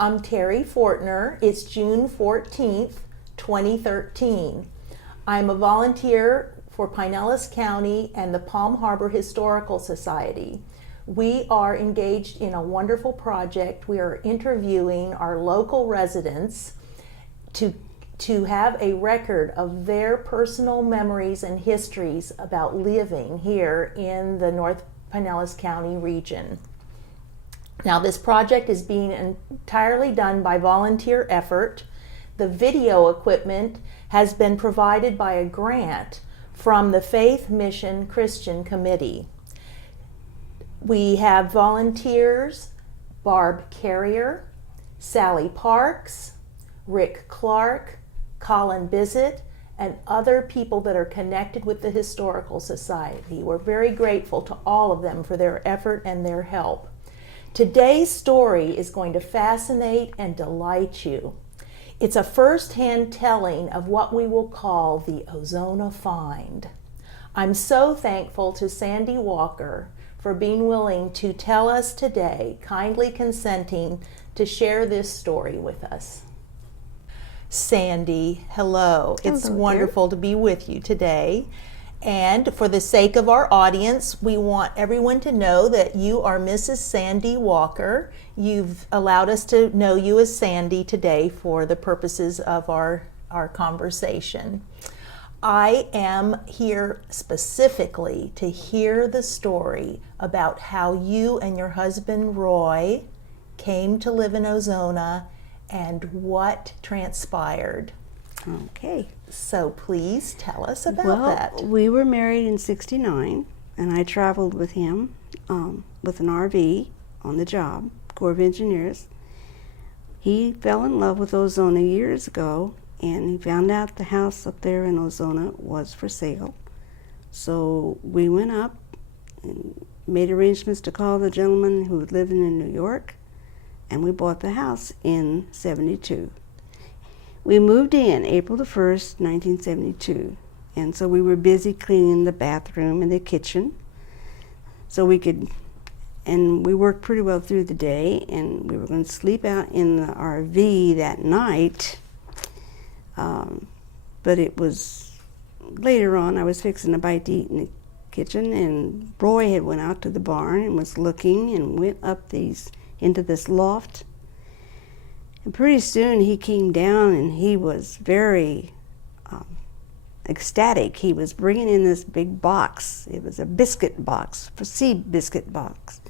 I'm Terry Fortner. It's June 14th, 2013. I'm a volunteer for Pinellas County and the Palm Harbor Historical Society. We are engaged in a wonderful project. We are interviewing our local residents to have a record of their personal memories and histories about living here in the North Pinellas County region. Now, this project is being entirely done by volunteer effort. The video equipment has been provided by a grant from the Faith Mission Christian Committee. We have volunteers: Barb Carrier, Sally Parks, Rick Clark, Colin Bissett, and other people that are connected with the Historical Society. We're very grateful to all of them for their effort and their help. Today's story is going to fascinate and delight you. It's a first-hand telling of what we will call the Ozona Find. I'm so thankful to Sandy Walker for being willing to tell us today, kindly consenting to share this story with us. Sandy, hello. It's wonderful to be with you today. And for the sake of our audience, we want everyone to know that you are Mrs. Sandy Walker. You've allowed us to know you as Sandy today for the purposes of our conversation. I am here specifically to hear the story about how you and your husband Roy came to live in Ozona and what transpired. Okay. So please tell us about that. We were married in '69, and I traveled with him with an RV on the job, Corps of Engineers. He fell in love with Ozona years ago, and he found out the house up there in Ozona was for sale. So we went up and made arrangements to call the gentleman who was living in New York, and we bought the house in '72. We moved in April the 1st, 1972, and so we were busy cleaning the bathroom and the kitchen so we could, and we worked pretty well through the day, and we were going to sleep out in the RV that night, but it was later on. I was fixing a bite to eat in the kitchen, and Roy had went out to the barn and was looking and went up into this loft. And pretty soon he came down, and he was very ecstatic. He was bringing in this big box. It was a biscuit box, a seed biscuit box.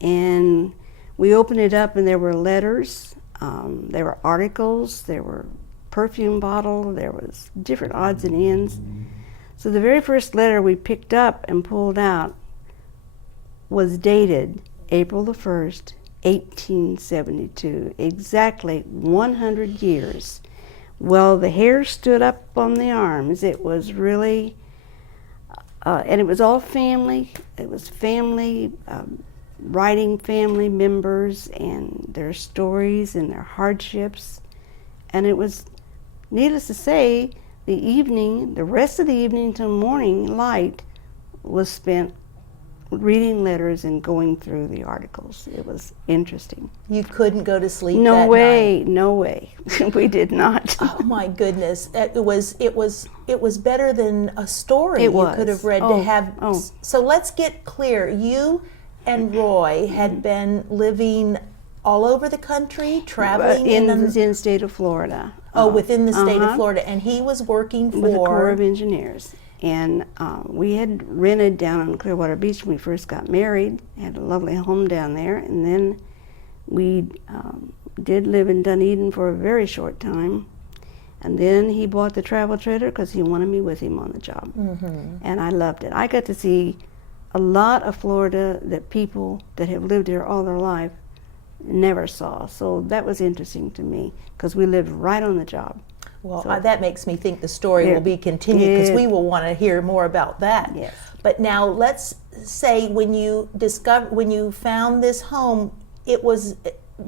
And we opened it up, and there were letters, there were articles, there were perfume bottle, there was different odds and ends. So the very first letter we picked up and pulled out was dated April the 1st, 1872, exactly 100 years. Well, the hair stood up on the arms. It was really, and it was all family. It was family, writing family members and their stories and their hardships. And it was, needless to say, the rest of the evening till morning light was spent reading letters and going through the articles. It was interesting. You couldn't go to sleep No that way, night? No way. We did not. Oh my goodness. It was better than a story It was. You could have read to have. So let's get clear. You and Roy had been living all over the country, traveling in the state of Florida. Within the state of Florida, and he was working for the Corps of Engineers. And we had rented down on Clearwater Beach when we first got married, had a lovely home down there, and then we did live in Dunedin for a very short time. And then he bought the travel trailer because he wanted me with him on the job. Mm-hmm. And I loved it. I got to see a lot of Florida that people that have lived here all their life never saw. So that was interesting to me because we lived right on the job. Well, that makes me think the story will be continued because we will want to hear more about that. Yes. But now let's say when you found this home, it was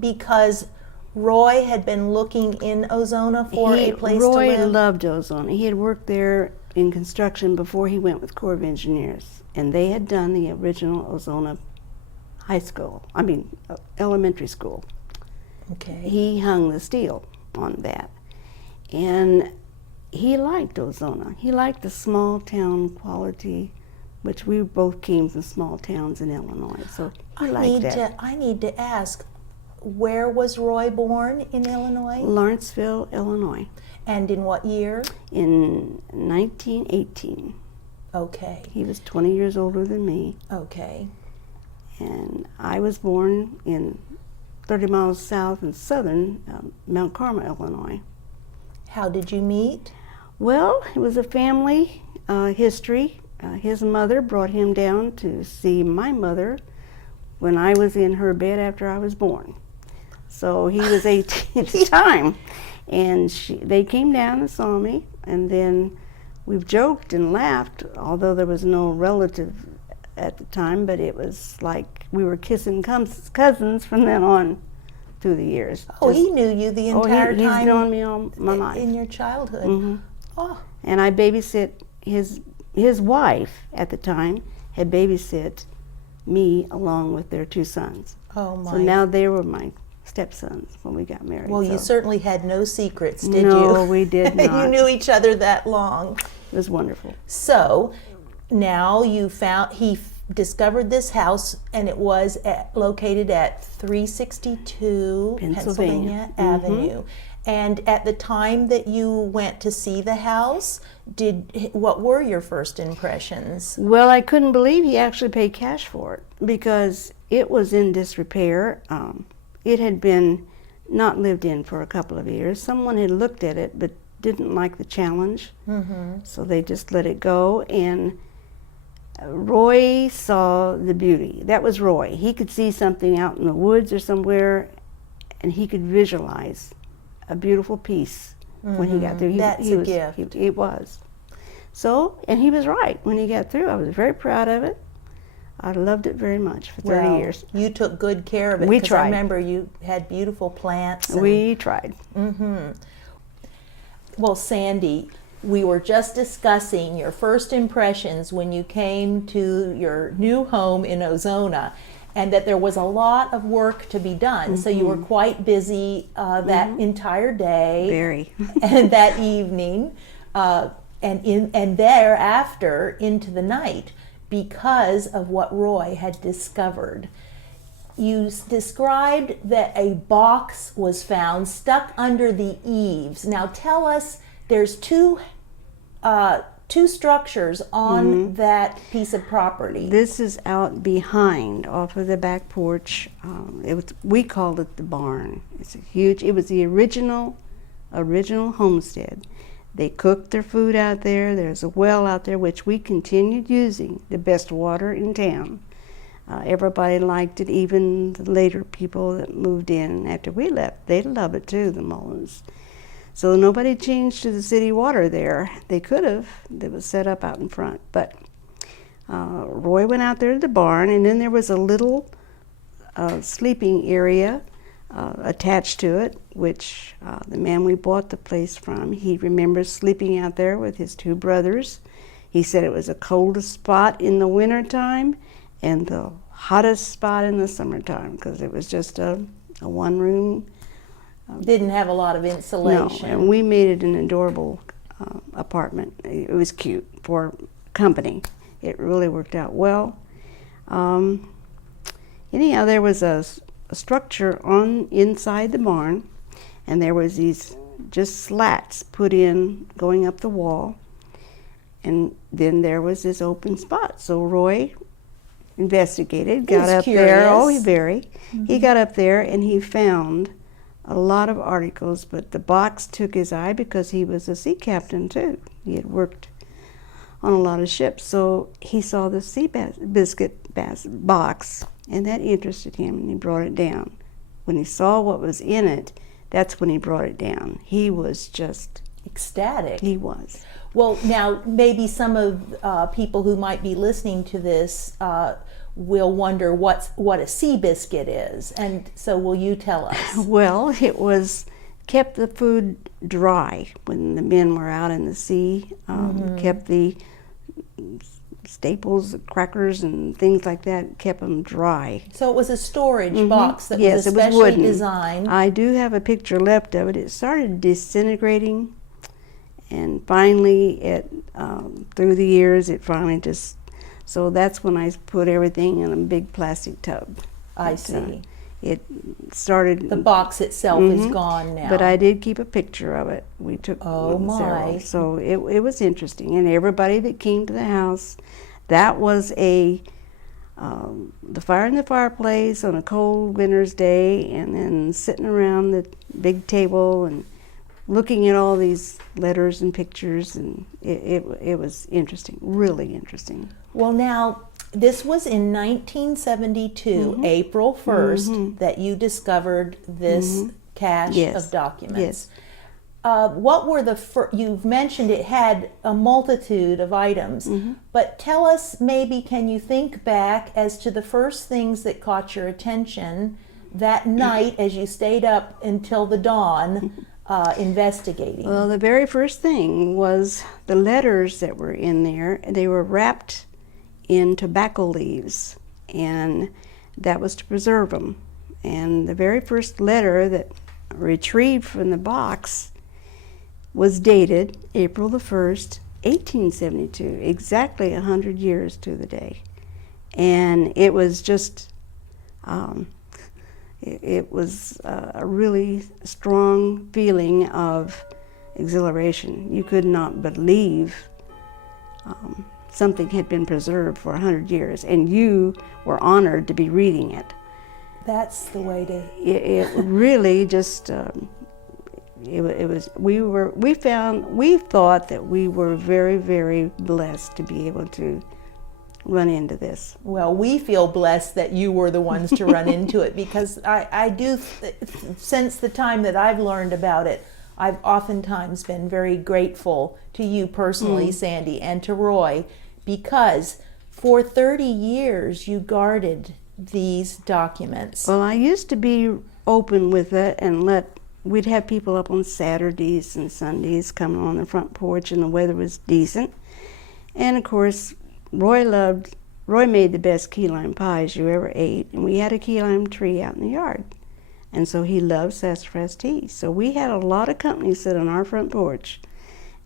because Roy had been looking in Ozona for a place to live? Roy loved Ozona. He had worked there in construction before he went with Corps of Engineers, and they had done the original Ozona elementary school. Okay. He hung the steel on that. And he liked Ozona. He liked the small town quality, which we both came from small towns in Illinois, so he liked that. I need to ask, where was Roy born in Illinois? Lawrenceville, Illinois, And in what year? in 1918. Okay. He was 20 years older than me, Okay. and I was born in 30 miles south in southern Mount Carmel, Illinois. How did you meet? Well, it was a family history. His mother brought him down to see my mother when I was in her bed after I was born. So he was 18 at the time. And they came down and saw me, and then we've joked and laughed, although there was no relative at the time, but it was like we were kissing cousins from then on through the years. Oh, he knew you the entire he's time known me all my life. in your childhood. Mhm. Oh, And I babysit his wife at the time had babysit me along with their two sons. oh my. So now they were my stepsons when we got married. Well, you so certainly had no secrets, did you? No, we did You not. knew each other that long. It was wonderful. So now he discovered this house, and it was located at 362 Pennsylvania Avenue. And at the time that you went to see the house, what were your first impressions? Well, I couldn't believe he actually paid cash for it because it was in disrepair. It had been not lived in for a couple of years. Someone had looked at it but didn't like the challenge, so they just let it go. And Roy saw the beauty. That was Roy. He could see something out in the woods or somewhere, and he could visualize a beautiful piece when he got through. That's a gift. It was. So, and he was right. When he got through, I was very proud of it. I loved it very much for 30 years. You took good care of it. We 'cause tried. I remember you had beautiful plants. We tried. Well, Sandy, we were just discussing your first impressions when you came to your new home in Ozona, and that there was a lot of work to be done. So you were quite busy that entire day. Very. And that evening, and thereafter into the night, because of what Roy had discovered. You described that a box was found stuck under the eaves. Now tell us, there's two structures on that piece of property. This is out behind, off of the back porch. We called it the barn. It's a huge. It was the original homestead. They cooked their food out there. There's a well out there, which we continued using, the best water in town. Everybody liked it, even the later people that moved in after we left. They loved it too, the Mullins. So nobody changed to the city water there. They could have. It was set up out in front. But Roy went out there to the barn, and then there was a little sleeping area attached to it, which the man we bought the place from, he remembers sleeping out there with his two brothers. He said it was the coldest spot in the wintertime and the hottest spot in the summertime because it was just a one-room. Didn't have a lot of insulation. No, and we made it an adorable apartment. It was cute for company. It really worked out well. Anyhow, there was a structure inside the barn, and there was these just slats put in going up the wall, and then there was this open spot. So Roy investigated, got up there. Oh, he very. He got up there and he found a lot of articles, but the box took his eye because he was a sea captain too. He had worked on a lot of ships, so he saw the sea biscuit box, and that interested him, and he brought it down. When he saw what was in it, that's when he brought it down. He was just ecstatic. He was. Well, now maybe some of people who might be listening to this will wonder what a sea biscuit is, and so will you tell us? Well, it was kept the food dry when the men were out in the sea, kept the staples, crackers, and things like that kept them dry. So it was a storage box that Yes, was it was especially wooden. designed. I do have a picture left of it. It started disintegrating, and finally, through the years, it finally just. So that's when I put everything in a big plastic tub. I see. It started. The box itself is gone now. But I did keep a picture of it. We took Oh, my. several. So it was interesting, and everybody that came to the house, that was the fire in the fireplace on a cold winter's day, and then sitting around the big table and looking at all these letters and pictures, and it was interesting, really interesting. Well, now, this was in 1972, April 1st, that you discovered this cache Yes. of documents. Yes. What were you've mentioned it had a multitude of items, but tell us, maybe, can you think back as to the first things that caught your attention that night as you stayed up until the dawn investigating? Well, the very first thing was the letters that were in there. They were wrapped in tobacco leaves, and that was to preserve them. And the very first letter that I retrieved from the box was dated April the 1st, 1872, exactly 100 years to the day. And it was just, it was a really strong feeling of exhilaration. You could not believe something had been preserved for 100 years, and you were honored to be reading it. That's the way to... It really just, it was, we thought that we were very, very blessed to be able to run into this. Well, we feel blessed that you were the ones to run into it, because I do, since the time that I've learned about it, I've oftentimes been very grateful to you personally, Sandy, and to Roy, because for 30 years you guarded these documents. Well, I used to be open with it and we'd have people up on Saturdays and Sundays coming on the front porch, and the weather was decent. And of course, Roy made the best key lime pies you ever ate, and we had a key lime tree out in the yard. And so he loved sassafras tea. So we had a lot of company sit on our front porch,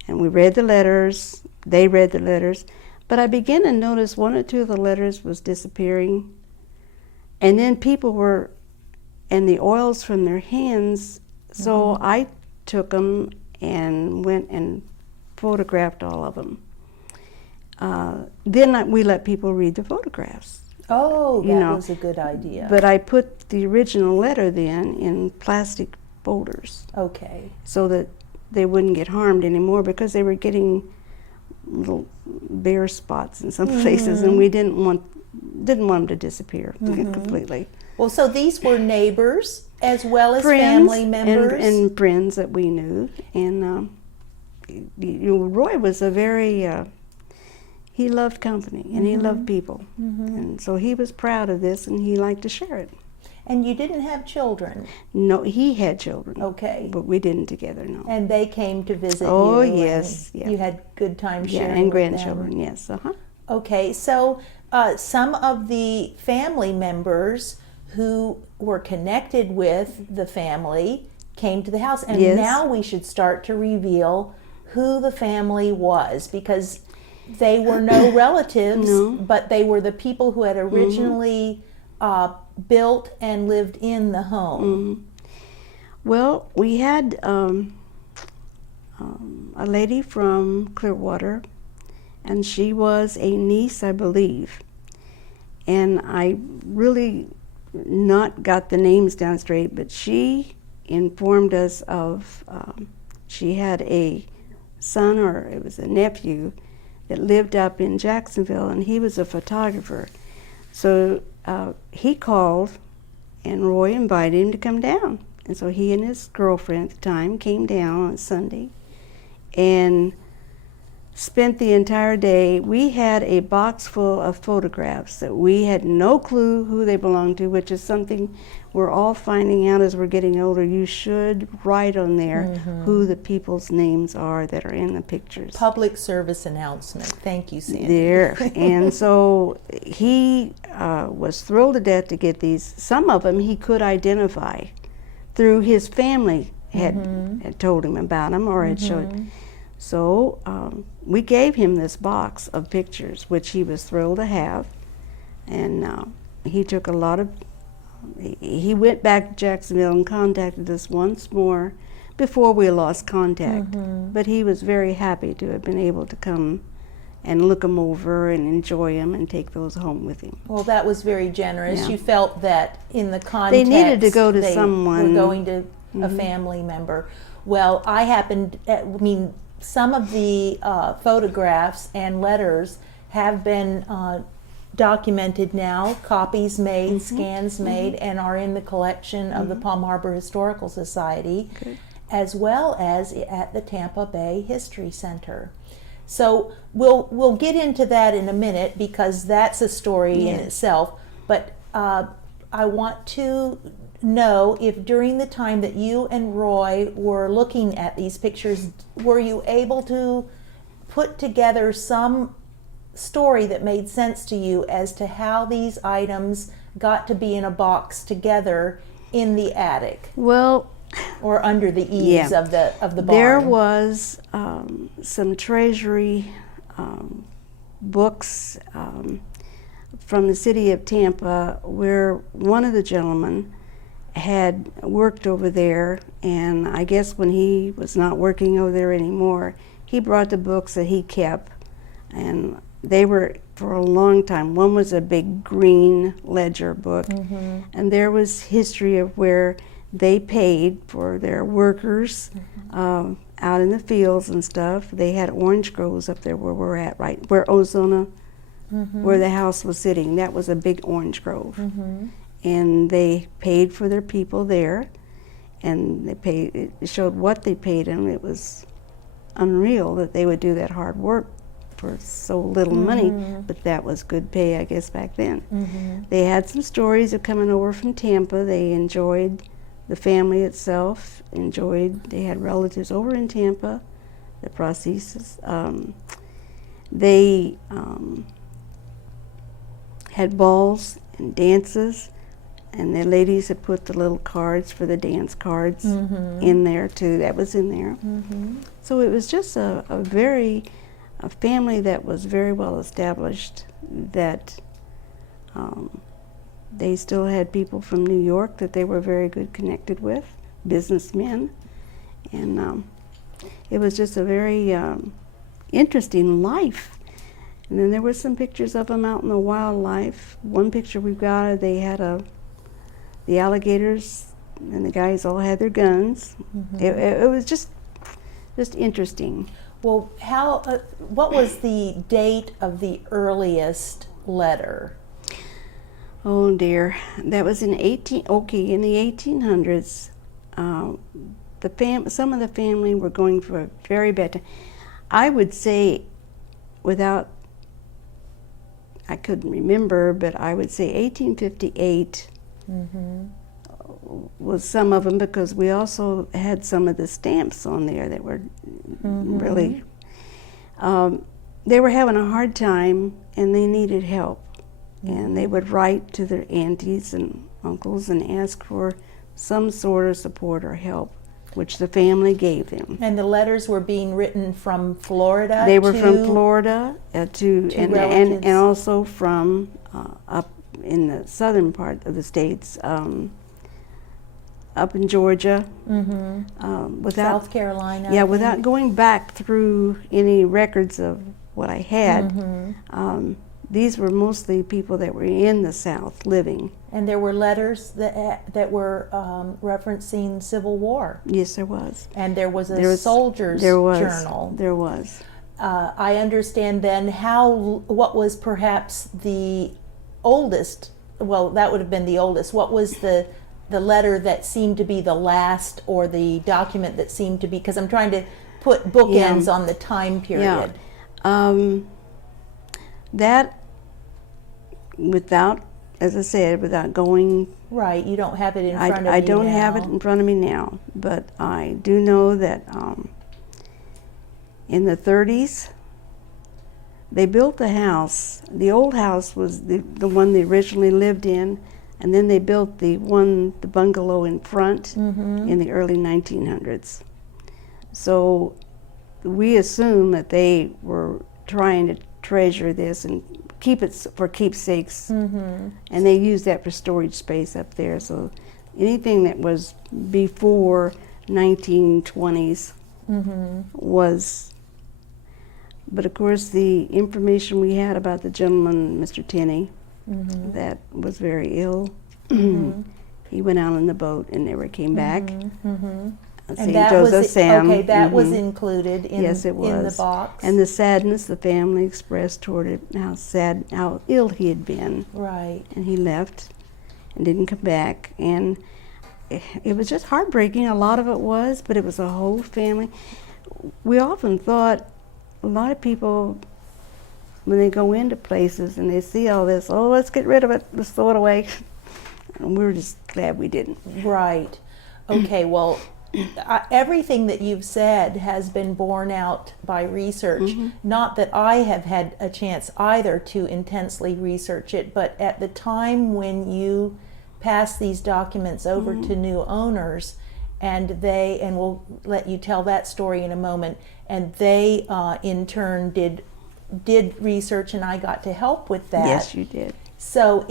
and we read the letters, they read the letters, but I began to notice one or two of the letters was disappearing, and then people were, and the oils from their hands, so I took them and went and photographed all of them. Then we let people read the photographs. Oh, that was a good idea. But I put the original letter then in plastic folders. Okay. So that they wouldn't get harmed anymore, because they were getting little bare spots in some places, and we didn't want them to disappear completely. Well, so these were neighbors as well as Friends family members? and friends that we knew. And Roy was a very, he loved company, and he loved people. And so he was proud of this, and he liked to share it. And you didn't have children? No, he had children. Okay. But we didn't together, no. And they came to visit you? Oh, yes. Yeah. You had good time sharing and with grandchildren, them. yes. Okay, so some of the family members who were connected with the family came to the house, and now we should start to reveal who the family was, because they were no relatives, but they were the people who had originally built and lived in the home. Well, we had a lady from Clearwater, and she was a niece, I believe. And I really not got the names down straight, but she informed us of, she had a son, or it was a nephew, that lived up in Jacksonville, and he was a photographer. So he called, and Roy invited him to come down. And so he and his girlfriend at the time came down on Sunday and spent the entire day. We had a box full of photographs that we had no clue who they belonged to, which is something we're all finding out as we're getting older. You should write on there who the people's names are that are in the pictures. Public service announcement. Thank you, Sandy. There. And so he was thrilled to death to get these. Some of them he could identify through his family had told him about them or had showed. So we gave him this box of pictures, which he was thrilled to have. And he took a lot of, he went back to Jacksonville and contacted us once more before we lost contact. But he was very happy to have been able to come and look them over and enjoy them and take those home with him. Well, that was very generous. Yeah. You felt that in the context They needed to go to they someone. were going to a family member. Well, some of the photographs and letters have been documented now, copies made, scans made, and are in the collection of the Palm Harbor Historical Society, as well as at the Tampa Bay History Center. So we'll get into that in a minute because that's a story in itself. But I want to know if during the time that you and Roy were looking at these pictures, were you able to put together some story that made sense to you as to how these items got to be in a box together in the attic? Well, or under the eaves of the barn? There was some treasury books from the city of Tampa where one of the gentlemen had worked over there, and I guess when he was not working over there anymore, he brought the books that he kept, and they were for a long time. One was a big green ledger book, and there was history of where they paid for their workers out in the fields and stuff. They had orange groves up there where we're at, right where Ozona, where the house was sitting. That was a big orange grove. And they paid for their people there, and they paid. It showed what they paid them. It was unreal that they would do that hard work for so little money, but that was good pay, I guess, back then. They had some stories of coming over from Tampa. They enjoyed, the family itself enjoyed, they had relatives over in Tampa, the prosthesis. They had balls and dances, and the ladies had put the little cards for the dance cards in there too. That was in there. So it was just a family that was very well established, that they still had people from New York that they were very good connected with, businessmen. And it was just a very interesting life. And then there were some pictures of them out in the wildlife. One picture we've got, they had the alligators, and the guys all had their guns. It was just interesting. Well, what was the date of the earliest letter? Oh dear, that was in the 1800s. Some of the family were going for a very bad time. I would say, I couldn't remember, but I would say 1858 was some of them, because we also had some of the stamps on there that were really, they were having a hard time and they needed help. And they would write to their aunties and uncles and ask for some sort of support or help, which the family gave them. And the letters were being written from Florida? They were from Florida and also from up in the southern part of the states, up in Georgia. South Carolina. Yeah, without going back through any records of what I had, these were mostly people that were in the South living. And there were letters that were referencing Civil War. Yes, there was. And there was a soldier's journal. There was. I understand then what was perhaps the oldest, well, that would have been the oldest. What was the letter that seemed to be the last, or the document that seemed to be, because I'm trying to put bookends on the time period. That, without, as I said, without going, Right, you don't have it in front of you I don't now. have it in front of me now, but I do know that in the 30s, they built the house. The old house was the one they originally lived in, and then they built the bungalow in front in the early 1900s. So we assume that they were trying to treasure this and keep it for keepsakes, and they used that for storage space up there. So anything that was before 1920s was. But of course, the information we had about the gentleman, Mr. Tenney, that was very ill. He went out on the boat and never came back. And that Joseph was Sam. okay. That was included in, Yes, it was. in the box. And the sadness the family expressed toward it, how ill he had been. Right. And he left and didn't come back. And it was just heartbreaking. A lot of it was, but it was a whole family. We often thought, a lot of people, when they go into places and they see all this, oh, let's get rid of it, let's throw it away. And we were just glad we didn't. Right. Okay, well, everything that you've said has been borne out by research. Not that I have had a chance either to intensely research it, but at the time when you pass these documents over to new owners, and we'll let you tell that story in a moment, and they in turn did research, and I got to help with that. Yes, you did. So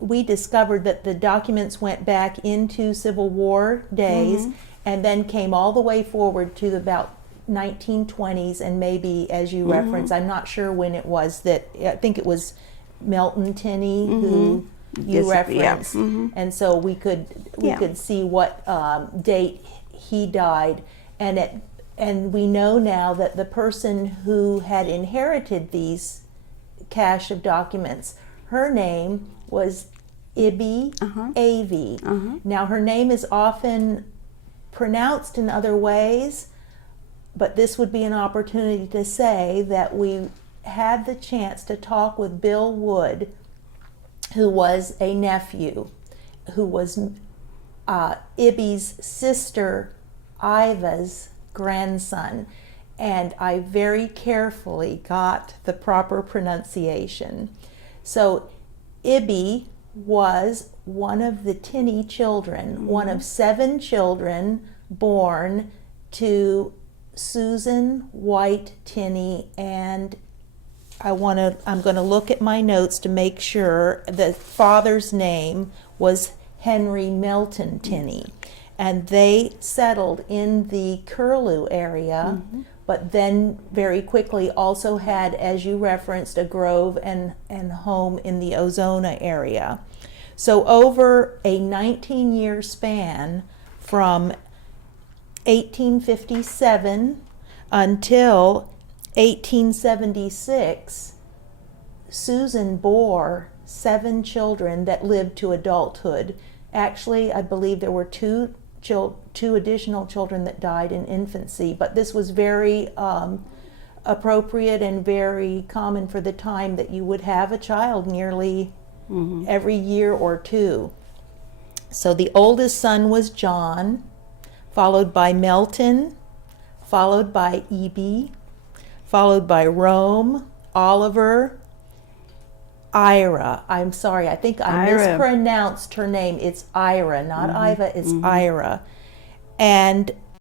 we discovered that the documents went back into Civil War days and then came all the way forward to about 1920s, and maybe, as you referenced, I'm not sure when it was that, I think it was Melton Tenney who you referenced. And so we could see what date he died, and we know now that the person who had inherited these cache of documents, her name was Ibby Avey. Now, her name is often pronounced in other ways, but this would be an opportunity to say that we had the chance to talk with Bill Wood, who was a nephew, who was Ibby's sister Iva's grandson, and I very carefully got the proper pronunciation. So Ibby was one of the Tenney children, one of 7 children born to Susan White Tenney, and I'm going to look at my notes to make sure the father's name was Henry Melton Tenney. And they settled in the Curlew area, but then very quickly also had, as you referenced, a grove and home in the Ozona area. So over a 19-year span from 1857 until 1876, Susan bore 7 children that lived to adulthood. Actually, I believe there were two additional children that died in infancy, but this was very appropriate and very common for the time, that you would have a child nearly every year or two. So the oldest son was John, followed by Melton, followed by Ibby, followed by Rome, Oliver, Ira. I'm sorry, I think I mispronounced her name. It's Ira, not Iva, it's Ira. And